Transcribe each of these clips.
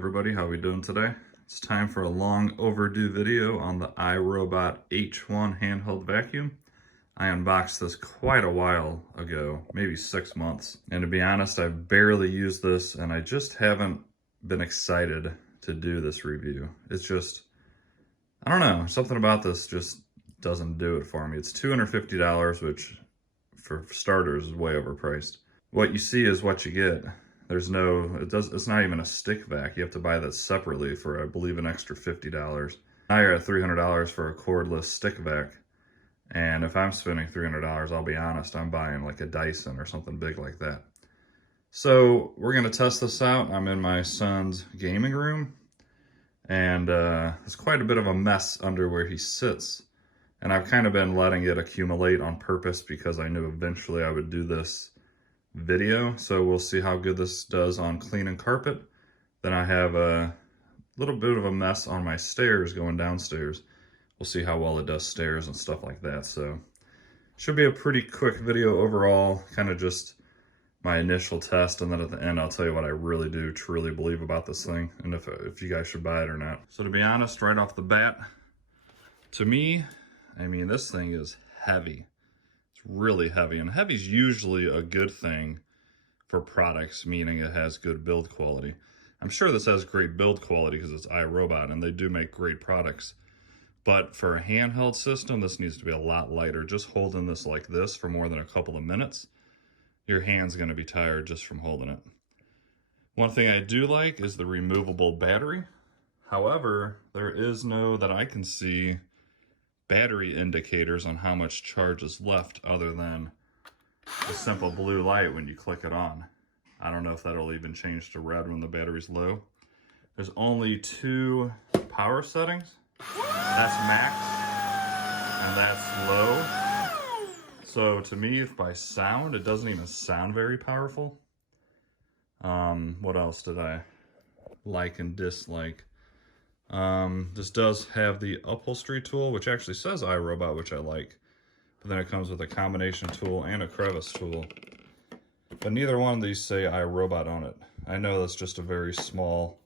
everybody, how we doing today? It's time for a long overdue video on the iRobot H1 Handheld Vacuum. I unboxed this quite a while ago, maybe 6 months. And to be honest, I've barely used this and I just haven't been excited to do this review. It's just, I don't know, something about this just doesn't do it for me. It's $250, which for starters is way overpriced. What you see is what you get. There's no, it's not even a stick vac. You have to buy that separately for, I believe, an extra $50. Now you're at $300 for a cordless stick vac. And if I'm spending $300, I'll be honest, I'm buying like a Dyson or something big like that. So we're gonna test this out. I'm in my son's gaming room, and there's quite a bit of a mess under where he sits. And I've kind of been letting it accumulate on purpose because I knew eventually I would do this video. So we'll see how good this does on cleaning carpet. Then I have a little bit of a mess on my stairs going downstairs. We'll see how well it does stairs and stuff like that. So should be a pretty quick video overall, kind of just my initial test, and then at the end I'll tell you what I really do truly believe about this thing and if you guys should buy it or not. So to be honest, right off the bat, to me, I mean, this thing is heavy. It's really heavy, and heavy's usually a good thing for products, meaning it has good build quality. I'm sure this has great build quality because it's iRobot and they do make great products. But for a handheld system, this needs to be a lot lighter. Just holding this like this for more than a couple of minutes, your hand's gonna be tired just from holding it. One thing I do like is the removable battery. However, there is no, that I can see, battery indicators on how much charge is left other than a simple blue light when you click it on. I don't know if that'll even change to red when the battery's low. There's only 2 power settings. That's max and that's low. So to me, by sound, it doesn't even sound very powerful. What else did I like and dislike? This does have the upholstery tool, which actually says iRobot, which I like. But then it comes with a combination tool and a crevice tool. But neither one of these say iRobot on it. I know that's just a very small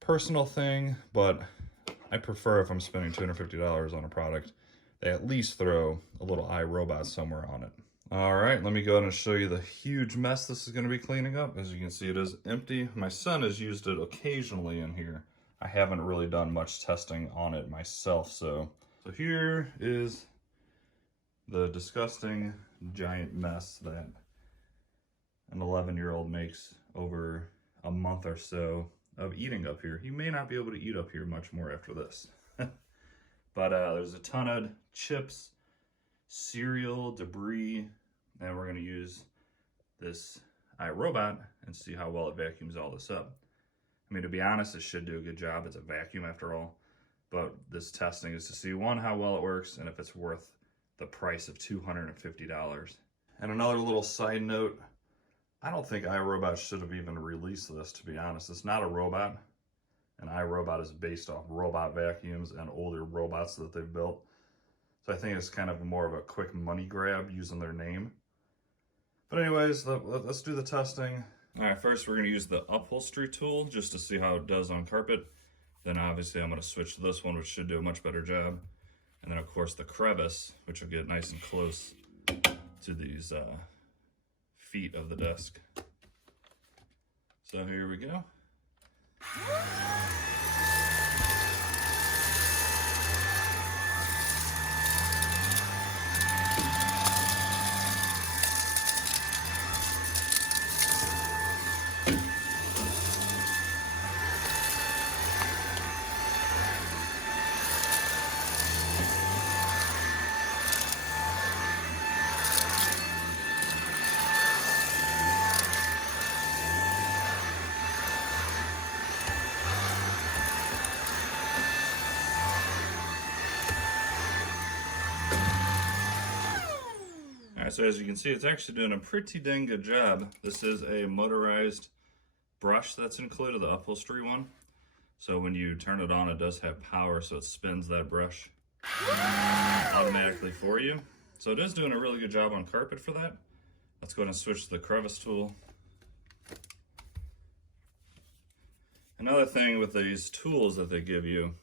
personal thing, but I prefer, if I'm spending $250 on a product, they at least throw a little iRobot somewhere on it. All right, let me go ahead and show you the huge mess this is gonna be cleaning up. As you can see, it is empty. My son has used it occasionally in here. I haven't really done much testing on it myself, so here is the disgusting giant mess that an 11-year-old makes over a month or so of eating up here. He may not be able to eat up here much more after this. But there's a ton of chips, cereal, debris, and we're gonna use this iRobot and see how well it vacuums all this up. I mean, to be honest, it should do a good job. It's a vacuum after all. But this testing is to see, one, how well it works, and if it's worth the price of $250. And another little side note, I don't think iRobot should have even released this, to be honest. It's not a robot. And iRobot is based off robot vacuums and older robots that they've built. So I think it's kind of more of a quick money grab using their name. But anyways, let's do the testing. All right, first we're gonna use the upholstery tool just to see how it does on carpet. Then obviously I'm gonna switch to this one, which should do a much better job. And then of course the crevice, which will get nice and close to these feet of the desk. So here we go. So as you can see, it's actually doing a pretty dang good job. This is a motorized brush that's included, the upholstery one. So when you turn it on, it does have power, so it spins that brush automatically for you. So it is doing a really good job on carpet for that. Let's go ahead and switch to the crevice tool. Another thing with these tools that they give you,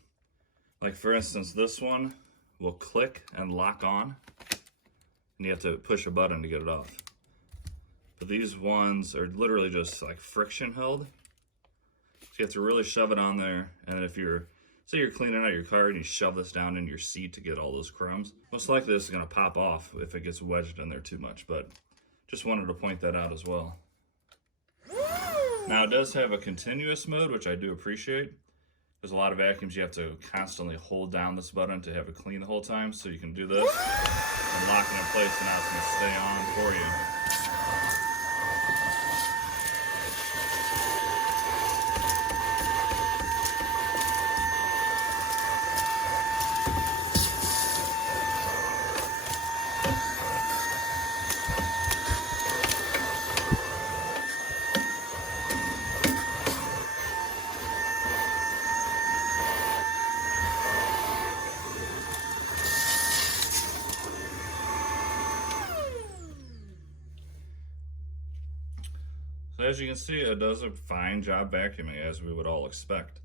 like for instance, this one will click and lock on, and you have to push a button to get it off. But these ones are literally just like friction held. So you have to really shove it on there, and if you're, say you're cleaning out your car and you shove this down in your seat to get all those crumbs, most likely this is gonna pop off if it gets wedged in there too much, but just wanted to point that out as well. Now it does have a continuous mode, which I do appreciate. There's a lot of vacuums you have to constantly hold down this button to have it clean the whole time, so you can do this and lock it in place, and now it's gonna stay on for you. So as you can see, it does a fine job vacuuming, as we would all expect.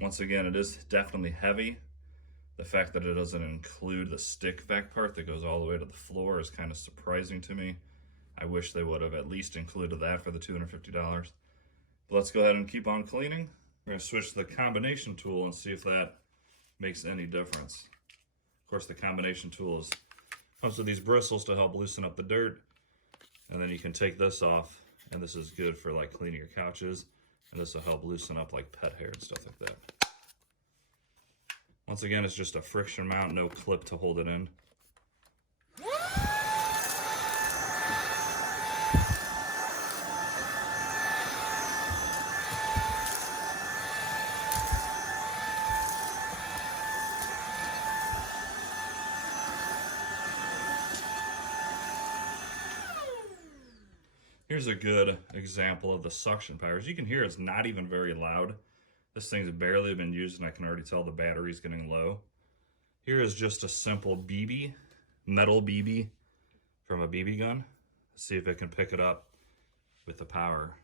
Once again, it is definitely heavy. The fact that it doesn't include the stick vac part that goes all the way to the floor is kind of surprising to me. I wish they would have at least included that for the $250. But let's go ahead and keep on cleaning. We're going to switch to the combination tool and see if that makes any difference. Of course, the combination tool comes with these bristles to help loosen up the dirt. And then you can take this off, and this is good for like cleaning your couches, and this will help loosen up like pet hair and stuff like that. Once again, it's just a friction mount, no clip to hold it in. Here's a good example of the suction power. As you can hear, it's not even very loud. This thing's barely been used, and I can already tell the battery's getting low. Here is just a simple BB, metal BB from a BB gun. Let's see if it can pick it up with the power.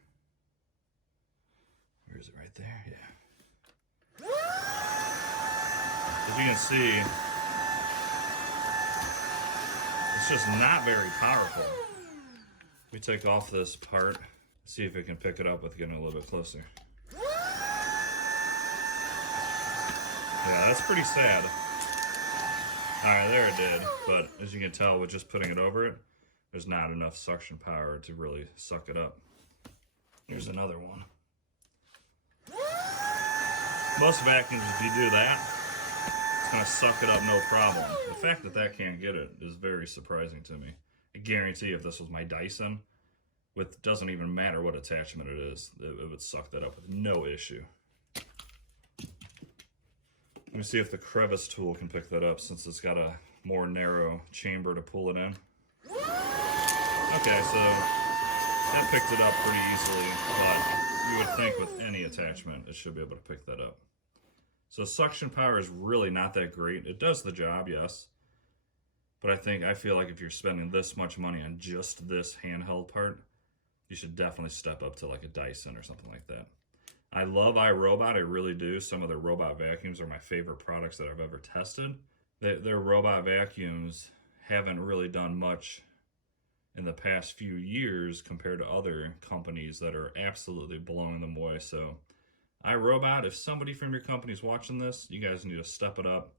Where is it? Right there? Yeah. As you can see, it's just not very powerful. We take off this part, see if it can pick it up with getting a little bit closer. Yeah, that's pretty sad. Alright, there it did, but as you can tell with just putting it over it, there's not enough suction power to really suck it up. Here's another one. Most vacuums, if you do that, it's going to suck it up no problem. The fact that that can't get it is very surprising to me. I guarantee if this was my Dyson, with doesn't even matter what attachment it is, it would suck that up with no issue. Let me see if the crevice tool can pick that up, since it's got a more narrow chamber to pull it in. Okay, so that picked it up pretty easily, but you would think with any attachment it should be able to pick that up. So suction power is really not that great. It does the job, yes. But I feel like if you're spending this much money on just this handheld part, you should definitely step up to like a Dyson or something like that. I love iRobot, I really do. Some of their robot vacuums are my favorite products that I've ever tested. Their robot vacuums haven't really done much in the past few years compared to other companies that are absolutely blowing them away. So iRobot, if somebody from your company is watching this, you guys need to step it up.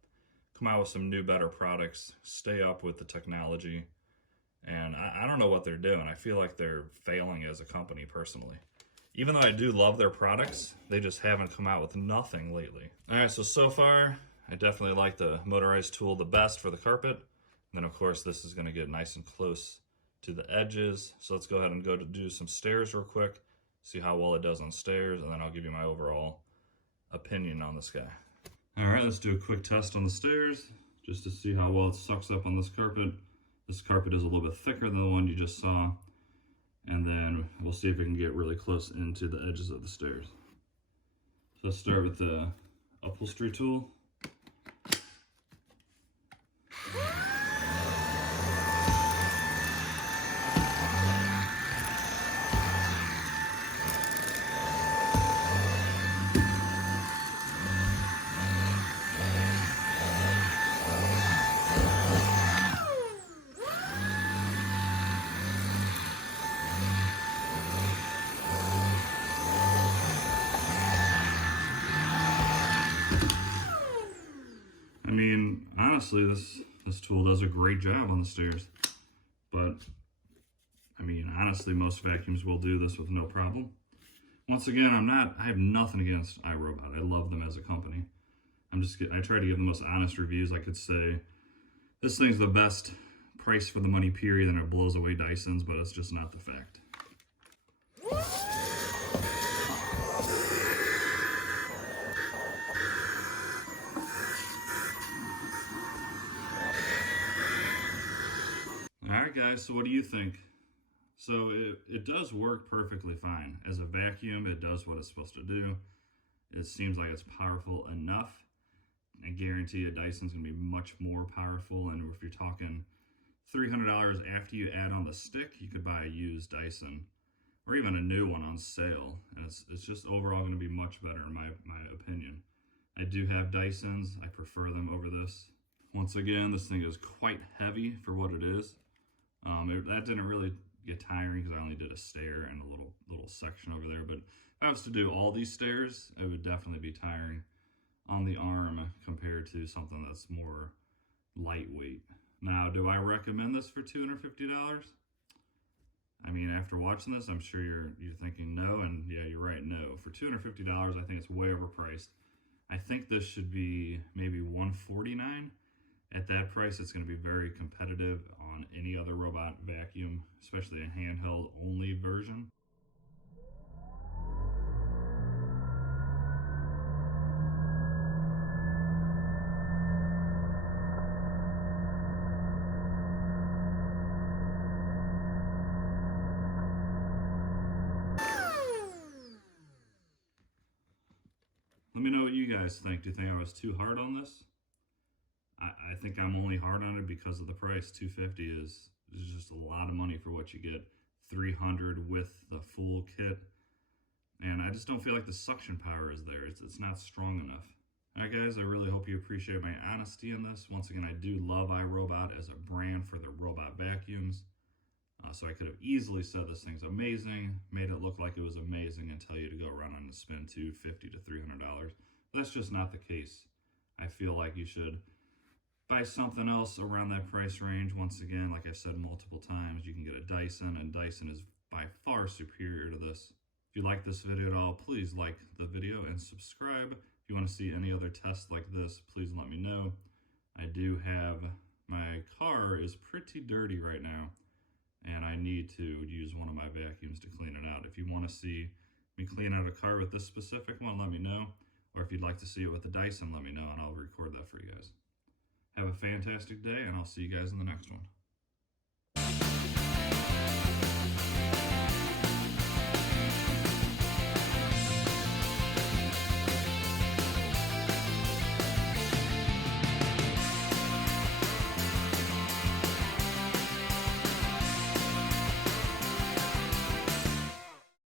Come out with some new, better products, stay up with the technology, and I don't know what they're doing. I feel like they're failing as a company, personally. Even though I do love their products, they just haven't come out with nothing lately. All right, so far, I definitely like the motorized tool the best for the carpet. And then, of course, this is going to get nice and close to the edges. So let's go ahead and go to do some stairs real quick, see how well it does on stairs, and then I'll give you my overall opinion on this guy. All right, let's do a quick test on the stairs just to see how well it sucks up on this carpet. This carpet is a little bit thicker than the one you just saw. And then we'll see if it can get really close into the edges of the stairs. So let's start with the upholstery tool. And honestly, this tool does a great job on the stairs. But, I mean, honestly, most vacuums will do this with no problem. Once again, I have nothing against iRobot. I love them as a company. I try to give the most honest reviews I could say. This thing's the best price for the money, period, and it blows away Dyson's, but it's just not the fact. Alright guys, so what do you think? So it does work perfectly fine. As a vacuum, it does what it's supposed to do. It seems like it's powerful enough. I guarantee you Dyson's going to be much more powerful, and if you're talking $300 after you add on the stick, you could buy a used Dyson or even a new one on sale, and it's just overall going to be much better in my opinion. I do have Dysons. I prefer them over this. Once again, this thing is quite heavy for what it is. That didn't really get tiring because I only did a stair and a little section over there, but if I was to do all these stairs, it would definitely be tiring on the arm compared to something that's more lightweight. Now, do I recommend this for $250? I mean, after watching this, I'm sure you're thinking no, and yeah, you're right, no. For $250, I think it's way overpriced. I think this should be maybe $149. At that price, it's going to be very competitive on any other robot vacuum, especially a handheld only version. Let me know what you guys think. Do you think I was too hard on this? I think I'm only hard on it because of the price. $250 is just a lot of money for what you get. $300 with the full kit. And I just don't feel like the suction power is there. It's not strong enough. Alright guys, I really hope you appreciate my honesty in this. Once again, I do love iRobot as a brand for the robot vacuums. So I could have easily said this thing's amazing, made it look like it was amazing, and tell you to go around and spend $250 to $300. That's just not the case. I feel like you should buy something else around that price range. Once again, like I've said multiple times, you can get a Dyson, and Dyson is by far superior to this. If you like this video at all, please like the video and subscribe. If you want to see any other tests like this, please let me know. I do have, my car is pretty dirty right now, and I need to use one of my vacuums to clean it out. If you want to see me clean out a car with this specific one, let me know. Or if you'd like to see it with the Dyson, let me know, and I'll record that for you guys. Have a fantastic day, and I'll see you guys in the next one.